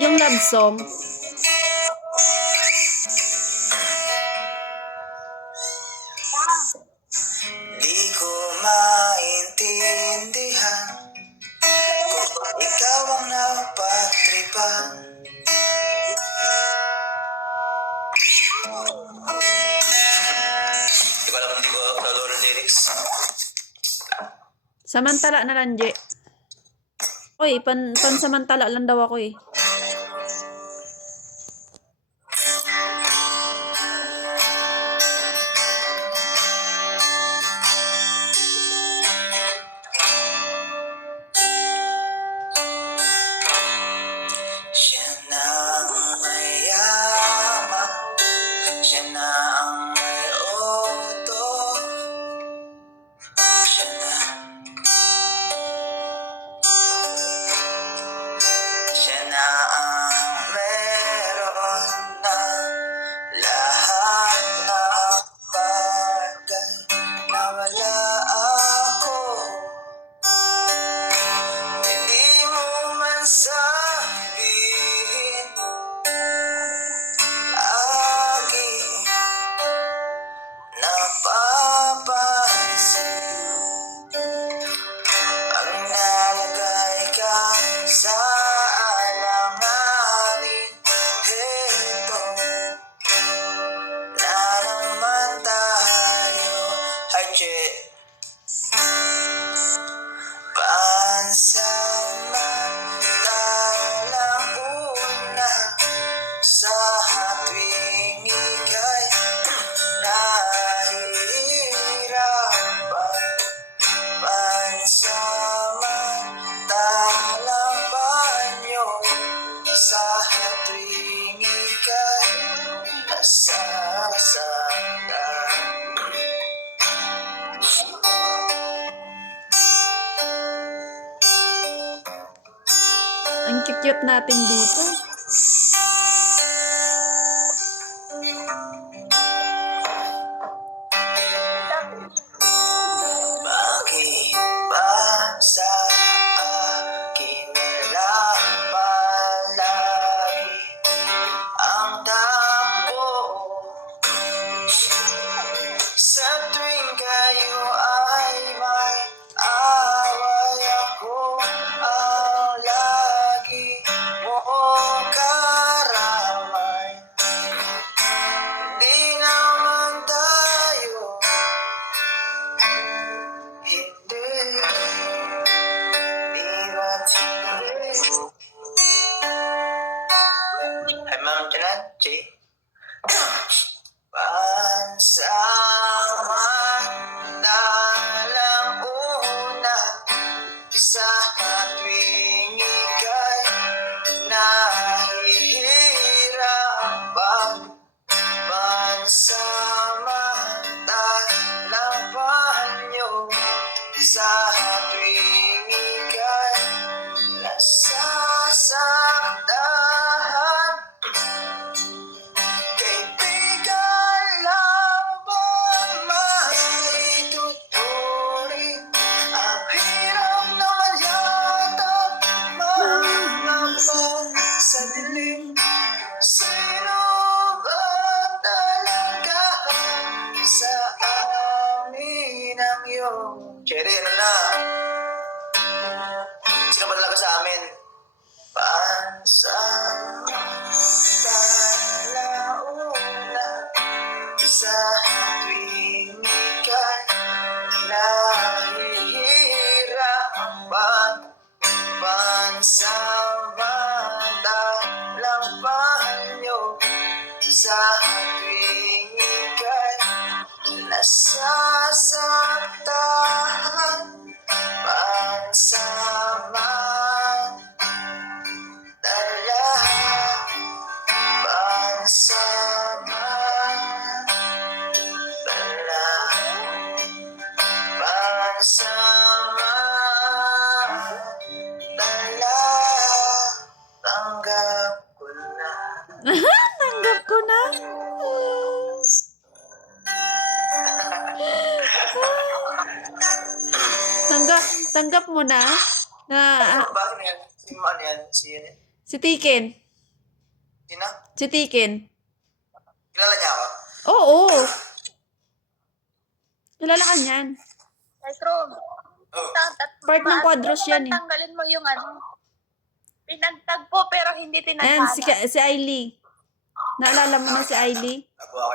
Yung love song. Di ko maintindihan kung ikaw ang napatripan. Di ko alam, hindi ko follow the lyrics. Samantala na lang, Je. Oy, pansamantala lang daw ako eh. Siya na ang mayaman, siya na ang may auto, siya na. Siya na ang meron na lahat ng bagay na wala ako. Hindi mo man sabihin, aking napapansin. Pag nalagay ka sa alanganin, heto na naman tayo. Hi, Che. Pansamantalang una sa tuwing ika'y nahihirapan. Pansamantalang banyo sa tuwing ika'y nasasaktan. Ang cute natin dito. Bakit ba sa akin lang palagi ang takbo? Sa tuwing kayo ay may away, ako ang lagi mong karamay. Di naman tayo, hindi, di ba't hindi? Hi, Ma'am Janet, Jay. Pansamantalang una sa tuwing ika'y nahihirapan. Pansamantalang banyo sa tuwing ika'y nasasaktan. Kaibigan lang ba maituturing? Ang hirap naman yata mangamba sa dilim. Sino ba talaga sa amin ang iyong Cherry, ano na? Sino ba talaga sa amin? Pansamantalang una sa tuwing ika'y nahihirapan. Pansamantalang banyo sa tuwing ika'y nasasaktan. Pansamantalang tanggap ko na. Tanggap ko na. Tanggap mo na na Bakit yan? Si ano yan? si Tiken. Sino? Si Tiken. Kilala niya ako? Oo. Kilala ka niyan. Lightroom. Oh. Part ng Quadros yan eh. Tanggalin mo yung pinagtagpo pero hindi Ayan, tinagana. si Ailey. Naalala mo na si Ailey? Nabo ako.